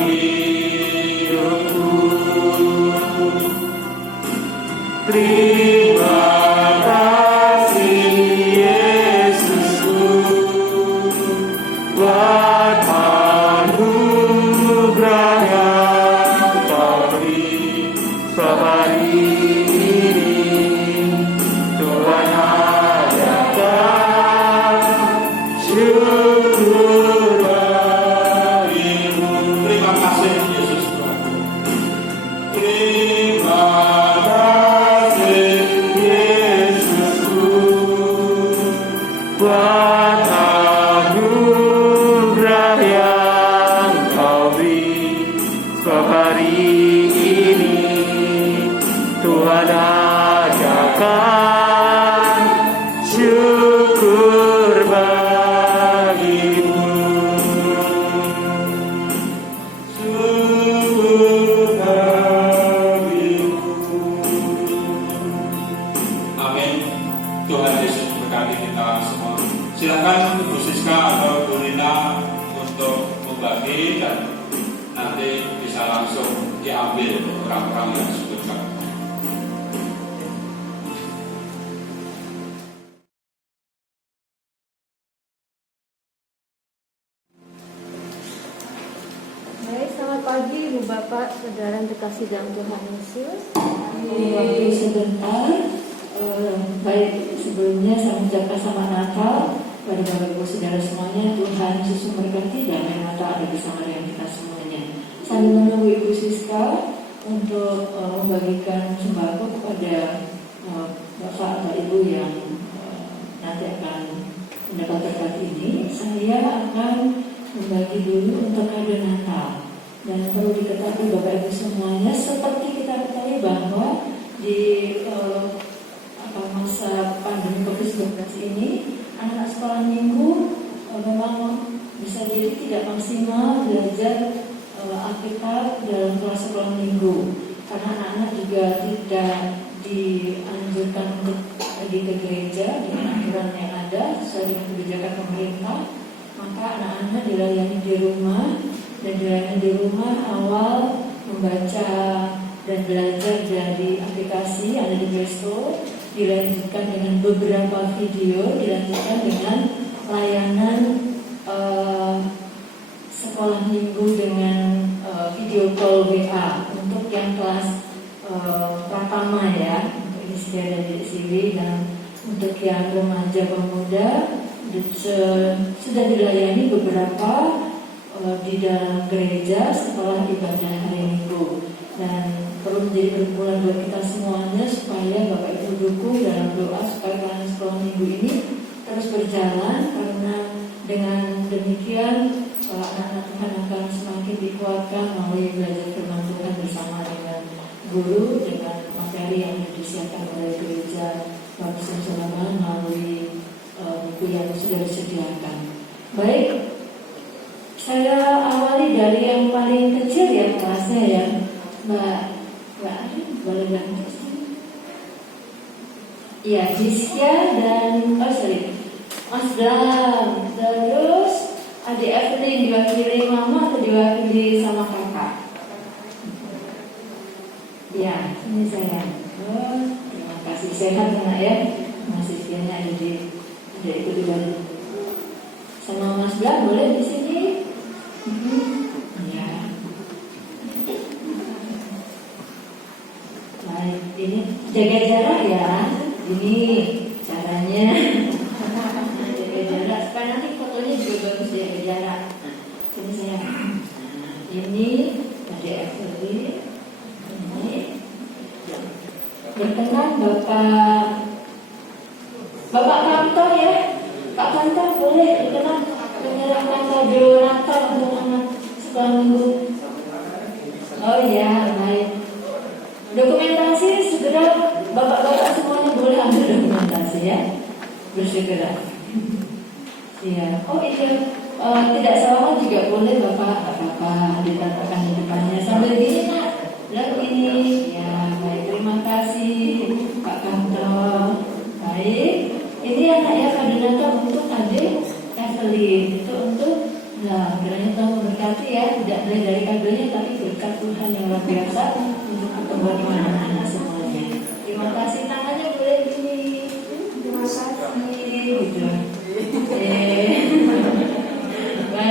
hidupku. Terima kasih Yesus buat anugerah yang Kau beri sehari ini. Tuhan adakan syukur bagimu. Terima kasih Yesus Tuhan. Terima kasih Yesusku buat anugerah yang Kau beri sehari ini. Tuhan adakan syukur bagimu. Syukur bagimu. Amin. Tuhan Yesus berkati kita semua. Silakan Bu Siska atau Bu Rina untuk membagi dan nanti bisa langsung diambil orang-orang yang disebutkan. Baik, selamat pagi Ibu Bapak, Saudara yang terkasih dalam Tuhan Yesus. Waktu sebentar, baik sebelumnya saya mengucapkan selamat Natal pada Bapak Ibu Saudara semuanya. Tuhan Yesus memberkati dan Natal ada bersama dengan kita semuanya. Sambil menunggu Ibu Siska untuk membagikan sembako kepada Bapak atau Ibu yang nanti akan mendapat berkat ini, saya akan membagi dulu untuk kado Natal. Dan perlu diketahui Bapak Ibu semuanya, seperti kita ketahui bahwa di masa pandemi COVID-19 ini, anak-anak sekolah minggu memang bisa jadi tidak maksimal belajar Alkitab dalam kelas sekolah minggu, karena anak-anak juga tidak dianjurkan untuk pergi ke gereja dengan aturan yang ada sesuai dengan kebijakan pemerintah. Maka anak-anak dilayani di rumah, dan dilayani di rumah awal membaca dan belajar dari aplikasi yang ada di Play Store, dilanjutkan dengan beberapa video, dilanjutkan dengan layanan sekolah minggu dengan video call WA untuk yang kelas pratama ya, untuk istri dan sini, dan untuk yang remaja pemuda sudah dilayani beberapa di dalam gereja setelah ibadah hari Minggu. Dan perlu menjadi pergumulan buat kita semuanya supaya Bapak Ibu dukung dalam doa supaya pelayanan sekolah minggu ini terus berjalan, karena dengan demikian anak-anak Tuhan akan semakin dikuatkan melalui belajar firman Tuhan bersama dengan guru, dengan materi yang disiapkan oleh gereja Baptis Sulaiman melalui buku yang sudah disediakan. Baik, saya awali dari yang paling kecil ya kelasnya ya, Mbak boleh bantu sini? Ya, Jisya dan Mas Dam. Terus adik Evelyn diwakili mama atau diwakili sama kakak? Ya, ini saya. Terima kasih, sehat anak ya. Mas Jisya-nya ada itu di bawah. Sama Mas Dam boleh di sini? Ya. Baik, ini jaga jarak ya. Ini caranya. Jaga jarak. Supaya nanti fotonya juga bagus, jaga jarak. Sini saya. Ini ada Evelyn. Ini. Berkenan Bapak Kantor ya. Pak Kantor boleh berkenan menyerahkan kado Natal untuk anak sekolah minggu. Oh iya, baik. Dokumentasi segera bapak-bapak semuanya boleh ambil dokumentasi ya, bersegera. Iya. Oh iya, tidak salah juga boleh bapak diletakkan di depannya sambil gini nak. Lalu ini, ya baik. Terima kasih Pak Kantor. Baik. Ini anak ya kado Natal untuk adik Evelyn, itu untuk kiranya Tuhan memberkati ya, tidak mulai dari kadonya tapi berkat Tuhan yang luar biasa untuk pertumbuhan anak-anak semuanya. Terima kasih, tangannya boleh gini. Terima kasih. Gitu.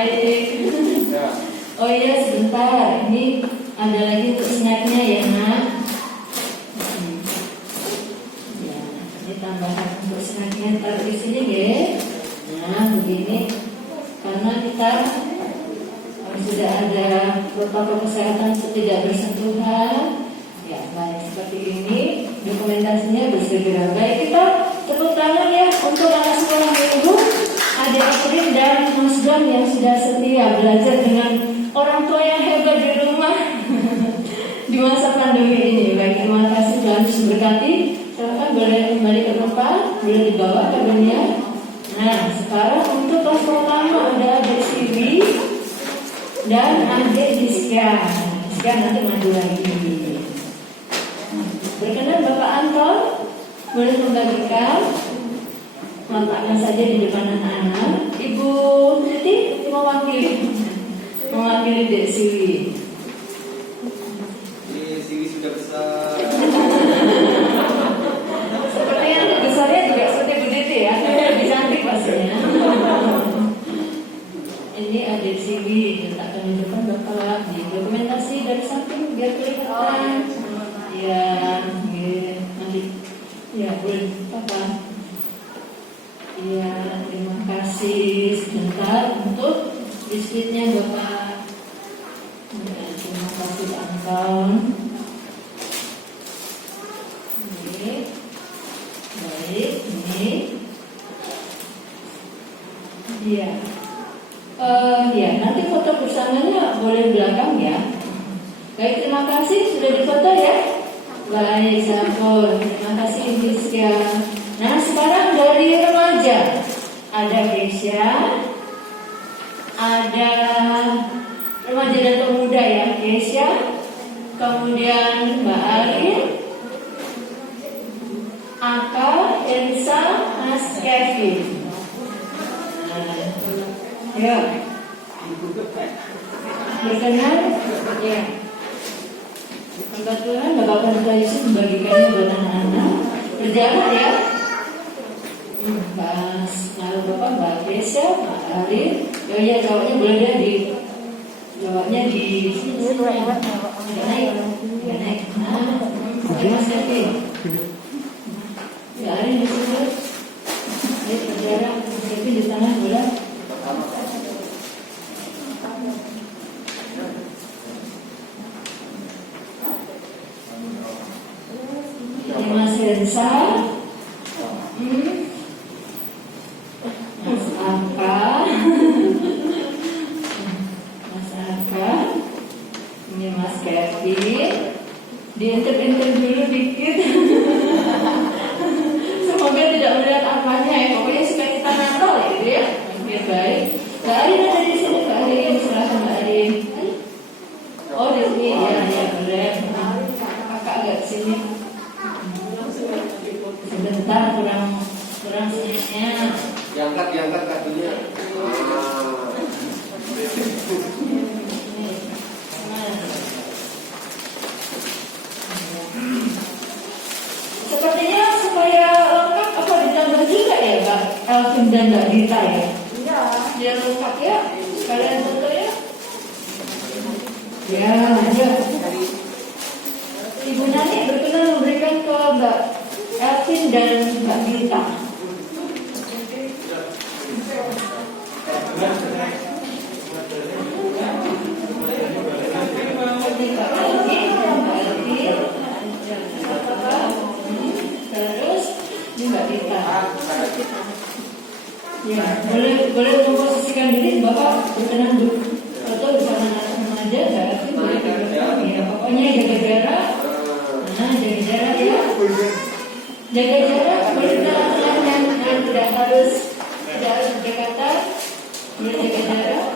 baik. Ya. Oh iya sebentar, ini ada lagi untuk snacknya ya nak. Ya, ini tambahan untuk snacknya taruh di sini ya. Nah begini, karena kita sudah ada protokol kesehatan tidak bersentuhan. Ya baik seperti ini dokumentasinya bersegera. Baik kita tepuk tangan ya untuk anak sekolah minggu Adik Afrin dan Mas Don yang sudah setia belajar dengan orang tua yang hebat di rumah di masa pandemi ini. Baik, terima kasih, Tuhan Yesus berkati. Silakan boleh kembali ke tempat, boleh dibawa kabelnya. Nah, sekarang untuk kelas pertama ada adik Siwi dan adik Diska. Diska nanti maju lagi. Berkenan Bapak Anton, boleh membagikan. Letakkan saja di depan anak-anak. Ibu Titi mewakili Dek Siwi. Ini Siwi sudah besar. Sepertinya anak besarnya juga seperti Bu Titi ya. Lebih cantik pastinya. Ini adik Siwi, letakkan di depan Bapak. Di dokumentasi dari samping biar kelihatan. Ya, nanti. Ya, boleh Bapak. Iya, terima kasih. Sebentar untuk biskuitnya Bapak. Ya, terima kasih Pak Anton. Ini, baik, ini. Iya. Ya, nanti foto bersamanya boleh belakang ya. Baik, terima kasih sudah difoto ya. Baik, Sapor. Terima kasih Rizka. Nah sekarang dari remaja ada Keisha, ada remaja dan pemuda ya Keisha, kemudian Mbak Arin, Aka, Elsa, Mas Kevin. Ya, berkenan ya. Kebetulan Bapak Pantai Yesus membagikannya buat anak-anak. Berjalan ya. Mas, lalu Bapak Mbak Keisha, Mbak Arin. Oh iya, jawabnya boleh deh di jawabnya di sini. Nggak naik. Nah, Mas Kevin. Mbak Arin di sini. Ayo berjalan. Mas Kevin di tengah boleh. Ini Mas Rensa. Mas Aka, ini Mas Kevin, diintip-intip dulu dikit. Semoga tidak melihat apanya ya, pokoknya suka kita nakal ya, gitu ya. Oke baik. Mbak Arin ada di sini, Mbak Arin, silakan Mbak Arin. Oh di sini, ya boleh. Kakak agak sini. Sebentar kurang sinetnya. Diangkat kartunya. Sepertinya supaya lengkap apa ditambah juga ya Mbak Elvin dan Mbak Dita ya? Iya. Biar lengkap ya, sekalian foto ya. Ya, ada. Ibu Nani berkenan memberikan ke Mbak Elvin dan Mbak Dita. Terus ini Mbak Dita. Ya, boleh memposisikan diri Bapak berkenan foto bersama anak remaja. Ya, pokoknya jaga jarak. Nah, jaga jarak ya. Jaga jarak, boleh jalan-jalan dan tidak harus berdekatan. Boleh jaga jarak.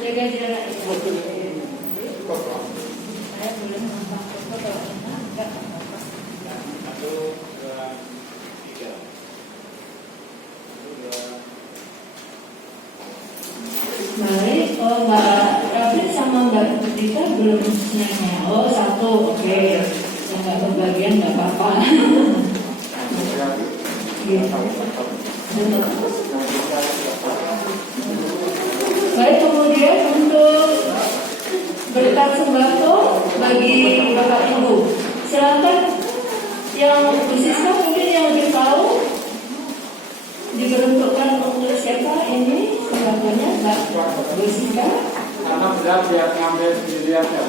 Jaga jarak. Saya boleh menampang foto kalau enggak apa-apa. 1, 2, 3. 1, 2. Baik, Mbak Raffi sama Mbak Dita belum snacknya. Oh, 1, oke. Yang nggak kebagian nggak apa-apa. Baik, kemudian untuk berkat sembako bagi Bapak Ibu. Silakan yang khususnya mungkin yang lebih tahu diperuntukkan untuk siapa ini sembakonya, Mbak Jessica. Karena biar ngambil sendirian ya.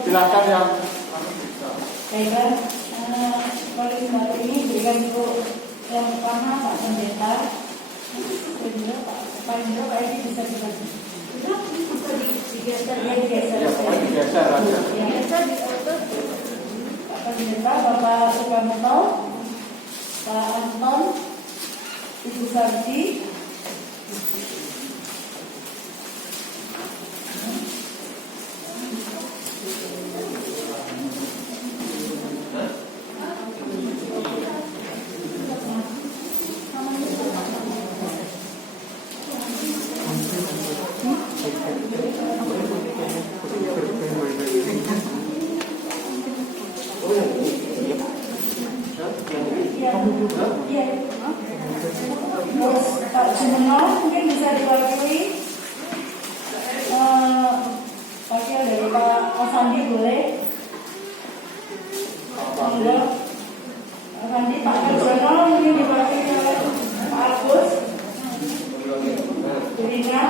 Silakan yang Baiklah, kalau sembako ini berikan untuk yang pertama Pak Pendeta. Pak Indro, Pak Edi bisa dibagi. Digeser aja. Pak Pendeta, Bapak Sukamto, Pak Anton, Ibu Sardi. Terus Pak Jumenol mungkin bisa diwakili wakil dari Pak Sandi boleh. Monggo. Pak Sandi, Pak Jumenol mungkin diwakili oleh Pak Agus. Gerina.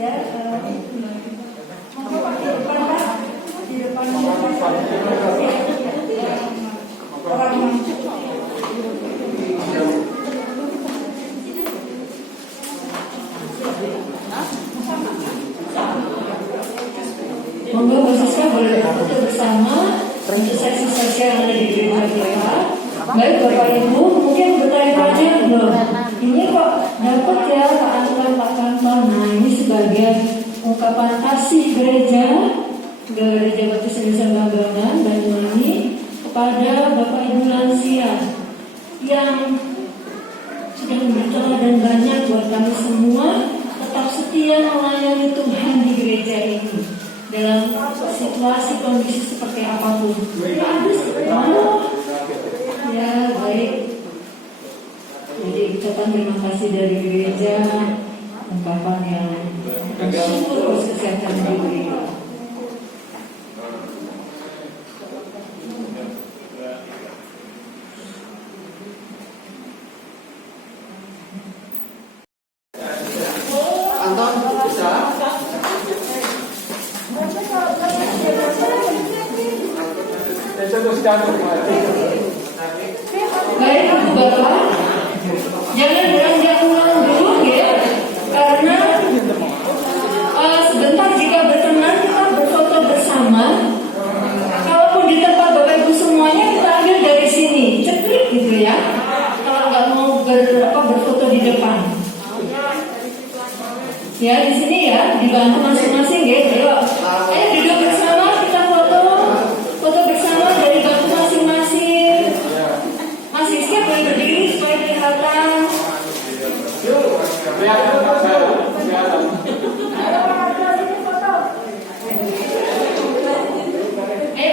Ya, monggo Pak di depan Pak. Di depan orang yang monggo khususnya boleh berfoto bersama untuk seksi-seksi yang ada di gereja kita. Baik Bapak Ibu, mungkin bertanya-tanya loh, ini kok dapat ya Pak Anton, Pak Kanton. Nah ini sebagai ungkapan kasih gereja Baptis Indonesia Babangan Banyuwangi kepada Bapak Ibu lansia yang sudah berteladan banyak buat kami semua tetap setia melayani Tuhan di gereja ini dalam situasi kondisi seperti apapun. Ya baik. Jadi ucapan terima kasih dari gereja, ungkapan yang bersyukur atas kesehatan diri. Anton bisa? Baik Ibu Bapak, jangan beranjak ulang dulu ya, karena sebentar jika berkenan kita berfoto bersama. Kalaupun di tempat Bapak Ibu semuanya kita ambil dari sini, cepet gitu ya. Kalau nggak mau berfoto di depan, ya di sini ya, dibantu masing-masing ya. Ayo duduk bersama, kita foto bersama dari bangku masing-masing. Mas Rizky boleh berdiri supaya kelihatan. Ayo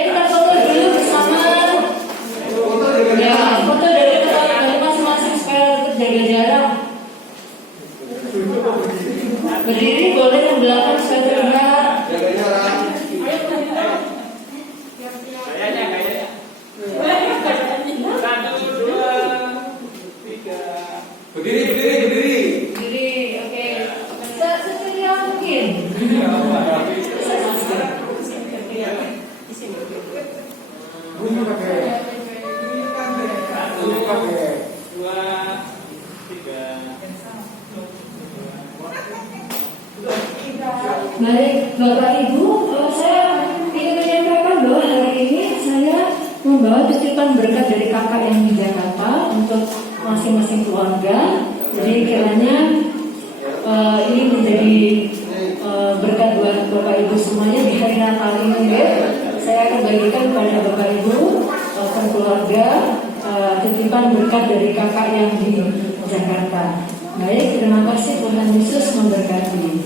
kita foto dulu bersama. Ya, foto dari masing-masing supaya tetap jaga jarak. Berdiri boleh yang belakang supaya terlihat. Jaga jarak. Berdiri. Oke. Sesudah mungkin. Baik, Bapak Ibu, saya ingin menyampaikan bahwa hari ini saya membawa titipan berkat dari kakak yang di Jakarta untuk masing-masing keluarga. Jadi kiranya ini menjadi berkat buat Bapak Ibu semuanya di hari Natal ini. Ya. Saya akan bagikan kepada Bapak Ibu keluarga titipan berkat dari kakak yang di Jakarta. Baik, terima kasih, Tuhan Yesus memberkati.